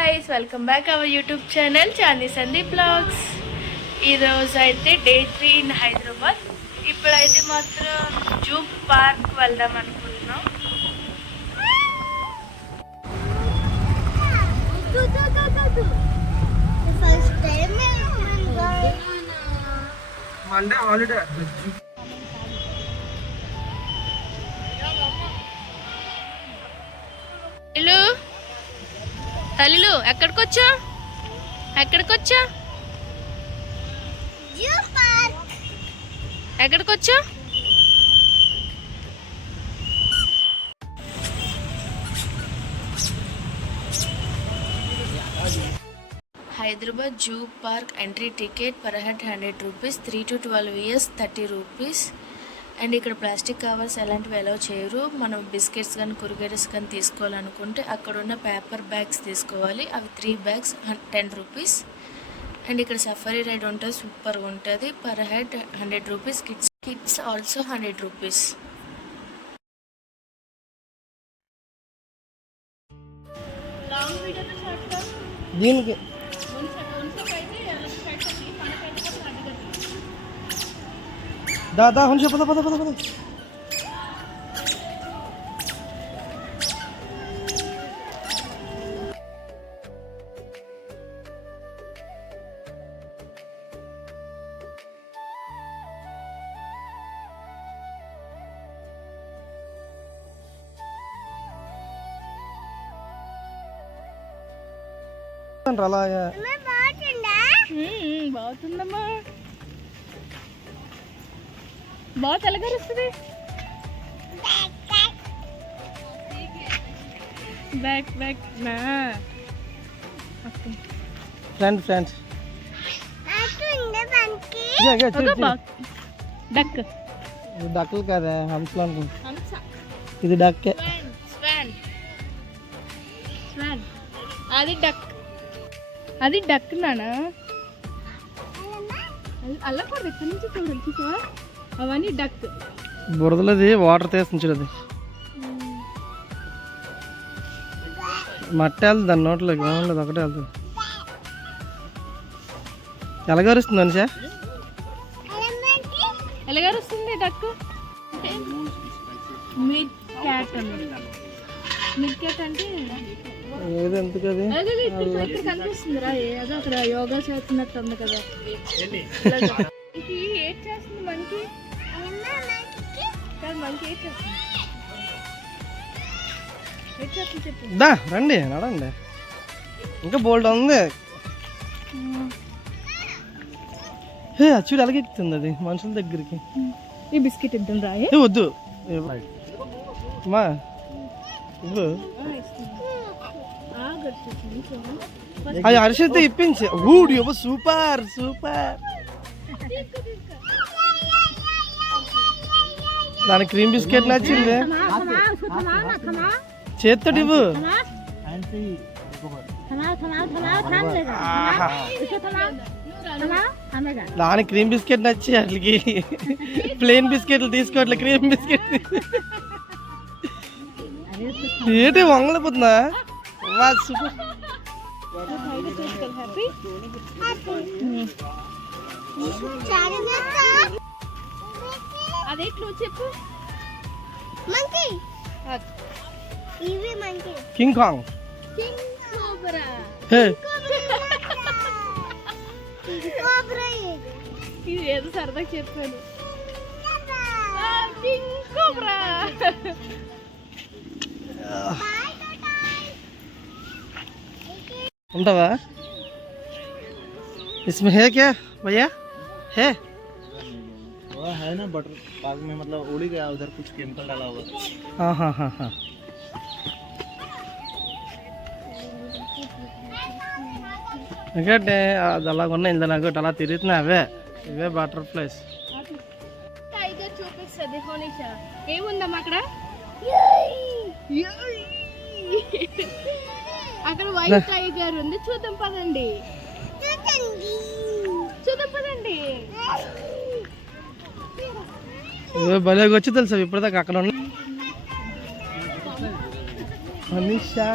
guys, welcome back our YouTube channel Chandni Sandeep Vlogs. ఈ రోజు అయితే డే 3 ఇన్ హైదరాబాద్. ఇప్పుడైతే మాత్రం జూ పార్క్ వెళ్దాం అనుకుంటున్నాం. Monday holiday. హలో ఎక్కడికొచ్చా Hyderabad zoo park entry ticket per head 100 rupees, 3 to 12 years 30 rupees. And ఇక్కడ ప్లాస్టిక్ కవర్స్ ఎలాంటివి అలౌ చేయరు. మనం బిస్కెట్స్ కానీ కుర్కురేస్ కానీ తీసుకోవాలనుకుంటే అక్కడ ఉన్న పేపర్ బ్యాగ్స్ తీసుకోవాలి. అవి 3 bags 10 రూపీస్. అండ్ ఇక్కడ సఫారీ రైడ్ ఉంటుంది, సూపర్గా ఉంటుంది. Per head 100 rupees, kids also 100 rupees. దీనికి दादा हमसे पता पता पता पता అలాగా బాగుందమ్మా, బాగా తెల్లగారు వస్తుంది. బ్యాక్ బ్యాక్ నా ఫ్రెండ్స్ డక్ డక్లు కదా, హంసలు అనుకుంటా. ఇది డక్కే. అది డక్ నానా. అలా కూడా ఎక్కడి నుంచి చూడండి, చూసావా? అవన్నీ డక్. బురదలది వాటర్ తీస్తుంచదు, మట్టి వెళ్తుంది దాని నోట్లో, గ్రౌండ్ ఒకటే వెళ్తుంది. ఎలాగరుస్తుంది మనిషా? ఎలాగరుస్తుంది డక్? మిడ్ క్యాట్ అంటే ఏది ఎందుకు అది కనిపిస్తుంది రా, ఏదో అక్కడ యోగా చేస్తున్నట్టు ఉంది కదా. ఏం చేస్తుంది మనకి? దా రండి నడండి, ఇంకా బోల్డ్ ఉంది. చూడు ఎలాగెక్కుతుంది అది మనుషుల దగ్గరికి. ఈ బిస్కెట్ ఇద్దాం రా. వద్దు మా అది అరిషితో ఇప్పించి ఊడి సూపర్ సూపర్. దాని క్రీమ్ బిస్కెట్ నచ్చింది, చేత్తో ఇవ్వు. దాని క్రీమ్ బిస్కెట్ నచ్చి అట్లకి ప్లెయిన్ బిస్కెట్లు తీసుకోవట్లే, క్రీమ్ బిస్కెట్ ఏంటి వంగలేకపోతుందా? సూపర్. చెప్పు. King Kong. ఇది ఏదో సరదాగా చెప్పాను. King cobra. ఉంటావా? इसमें है क्या भैया? है वो है ना बटर पाक में, मतलब उड़ गया उधर, कुछ केमिकल डाला हुआ. हाँ हाँ हाँ हाँ. ఎందుకంటే అది అలాగ ఉన్నాయి, ఇంత నాకు అలా తిరుగుతున్నాయి. ఇవే బటర్ఫ్లైస్. టైగర్ చూపిస్తుంది హోనిషా. ఏముందమ్మా అక్కడ? అక్కడ వైట్ టైగర్ ఉంది, చూద్దాం పదండి. భలేగా వచ్చి తెలుసా ఇప్పటిదాకా అక్కడ ఉన్న మనీషా.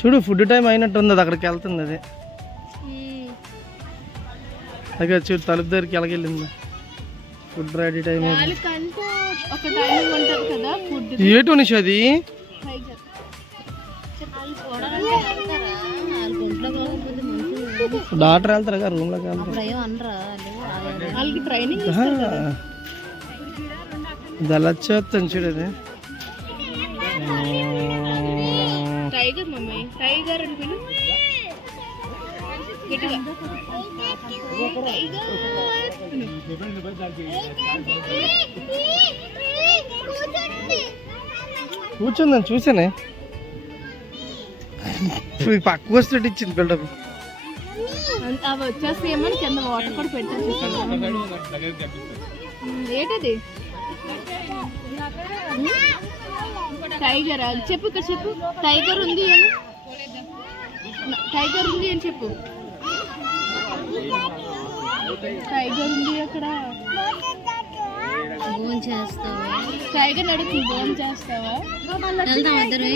చూడు ఫుడ్ టైం అయినట్టుంది, అది అక్కడికి వెళ్తుంది. అది అదే చూడు తలుపు దగ్గరికి ఎలాగెళ్ళింది. ఫుడ్ రెడీ టైం ఏటో నిషి అది. డాక్టర్ వెళ్తారా రూమ్ లోకి వెళ్తారు. ఇది అలా వచ్చేస్తాను చూడు. అది కూర్చుందని చూసానే, పక్క వస్తే ఇచ్చింది బిల్డప్. అవి వచ్చేస్తే ఏమని కింద వాటర్ కూడా పెట్టాను. ఏంటది టైగర్? అది చెప్పు, ఇక్కడ చెప్పు. టైగర్ ఉంది అని, టైగర్ ఉంది అని చెప్పు. టైగర్ ఉంది అక్కడ. ఫోన్ చేస్తావా? టైగర్ అడుగు, ఫోన్ చేస్తావా? వెళ్దాం ఇద్దరు.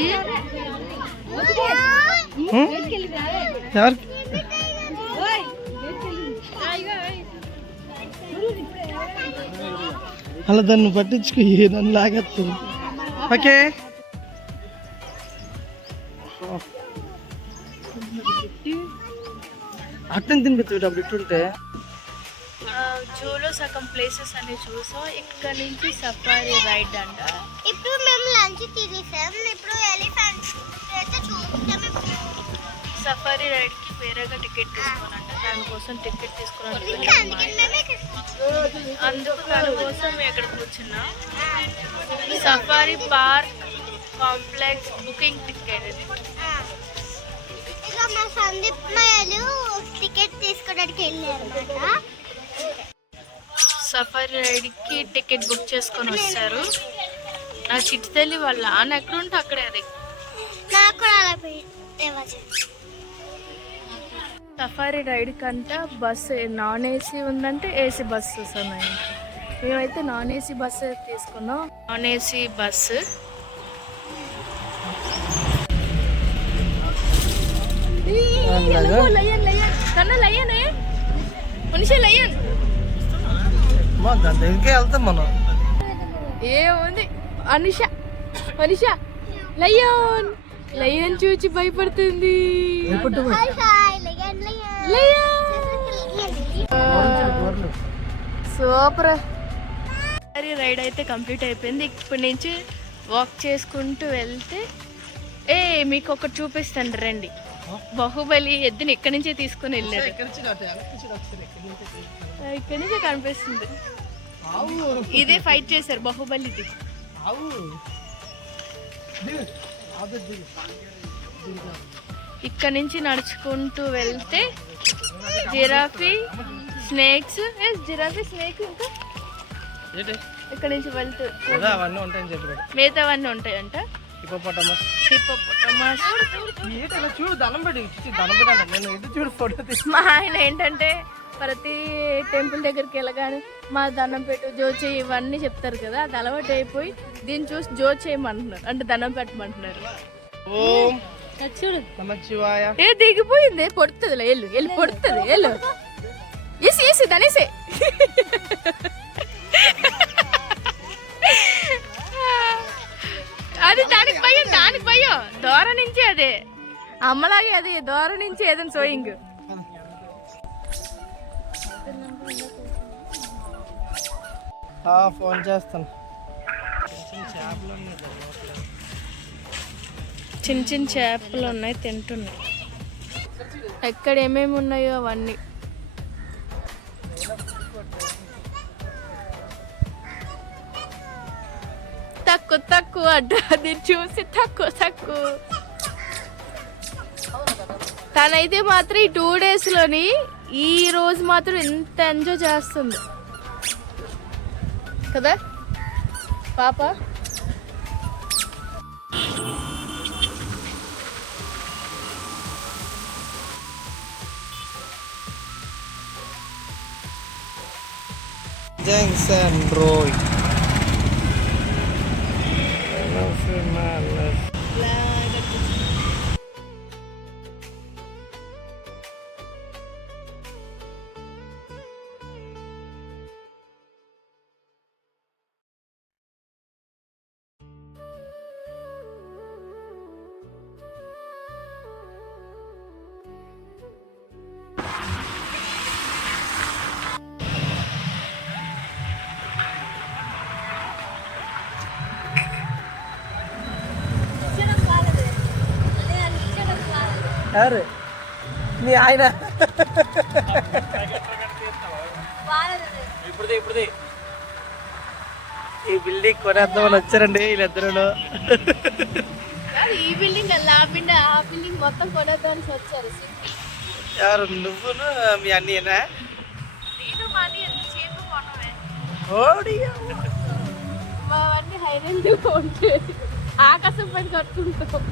అలా దాన్ని పట్టించుకో, నన్ను లాగేస్తుంది. ఓకే అట్టని తినిపించు అప్పుడు ఇట్టుంటే. జూలో సగం ప్లేసెస్ అన్ని చూసాం. ఇక్కడ నుంచి సఫారీ రైడ్ అంట. ఇప్పుడు మేము లంచ్ తినేసాం. ఇప్పుడు ఎలిఫెంట్ అయితే చూస్తాం. సఫారీ రైడ్ కి వేరేగా టికెట్ తీసుకోవాలంట. దానికోసం టికెట్ తీసుకోవాలంటే అందుకు దానికోసం ఇక్కడ కూర్చున్నాం. Safari park complex booking ticket ఇది. ఇక మా సందీప్ మాయలు టికెట్ తీసుకోవడానికి వెళ్ళారు. సఫారీ రైడ్ కి టికెట్ బుక్ చేసుకొని వచ్చారు. నా చిట్టి తల్లి వాళ్ళ నాన్న ఎక్కడ ఉంటే అక్కడే. అది నాకు కూడా అలా సఫారీ రైడ్ కంట బస్సు నాన్ ఏసీ ఉందంటే ఏసీ బస్సెస్ ఉన్నాయి. మేమైతే నాన్ ఏసీ బస్సు తీసుకున్నాం. నాన్ ఏసీ బస్సు దాని దగ్గరికి వెళ్తాం మనం. ఏముంది అనుష మనిష లయన్ లయన్ చూచి భయపడుతుంది. సూపర్. రైడ్ అయితే కంప్లీట్ అయిపోయింది. ఇప్పటి నుంచి వాక్ చేసుకుంటూ వెళ్తే మీకు ఒకటి చూపిస్తాను రండి. బాహుబలి ఎద్దుని ఇక్కడి నుంచే తీసుకొని వెళ్ళారు. ఇక్కడి నుంచే కనిపిస్తుంది. ఇదే ఫైట్ చేశారు బాహుబలిది. ఇక్కడ నుంచి నడుచుకుంటూ వెళ్తే జిరాఫీ స్నేక్స్ ఇంకా ఇక్కడ నుంచి వెళ్తూ మిగతావన్నీ ఉంటాయంట. మా ఆయన ఏంటంటే ప్రతి టెంపుల్ దగ్గరికి వెళ్ళగానే మా దండం పెట్టు జోచి ఇవన్నీ చెప్తారు కదా, అది అలవాటు అయిపోయి దీన్ని చూసి జోచి చేయమంటున్నారు, అంటే దండం పెట్టమంటున్నారు. చూడు ఏ దిగిపోయింది, పొడుతుంది ఎల్లు ఎల్లు పొడుతుంది ఎల్లు ఈసి దనేసే. అది దానికి భయం దూర నుంచి. అదే అమ్మలాగే అది దూర నుంచి ఏదైనా సోయింగ్. ఫోన్ చేస్తాను. చిన్న చిన్న చేపలు ఉన్నాయి, తింటున్నాయి. ఎక్కడ ఏమేమి ఉన్నాయో అవన్నీ. తక్కువ అడ్డ అది చూసి తక్కువ. తనైతే మాత్రం ఈ 2 daysలోని ఈ రోజు మాత్రం ఎంత ఎంజాయ్ చేస్తుంది కదా పాప. జంక్షన్ రోడ్ ఎవరు మీ ఆయన ఈ బిల్డింగ్ కొనేద్దామని వచ్చారండి వీళ్ళిద్దరు. ఈ బిల్డింగ్ ఆ బిల్డింగ్ మొత్తం కొనేద్దానికి వచ్చారు. ఎవరు నువ్వును మీ అన్నయ్యనా? నేను మనీ ఎంత చీప్ కొనవే. ఓడి మా అన్ని హైలైట్ ఉంటే ఆకాశం పైన కట్టుకుంటాం.